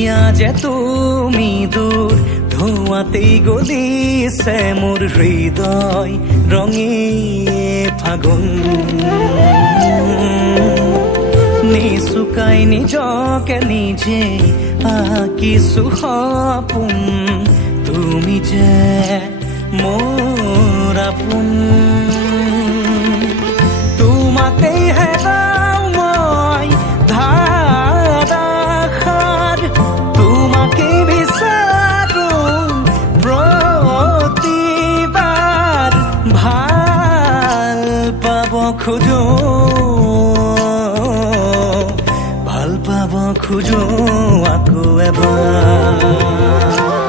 এতিয়া যে তুমি দূৰ ধোঁৱাতেই গলিছে মোৰ হৃদয় ৰঙী ফাগুন নিচুকাই নিজকে নিজে আঁকিছো সপোন তুমি যে মোৰ আপোন তোমাকেই হেৰাও মই ধাৰাসাৰ তোমাকেই বিচাৰো প্ৰতিবাৰ ভাল পাব খোজো ভাল পাব খোজো আকৌ এবাৰ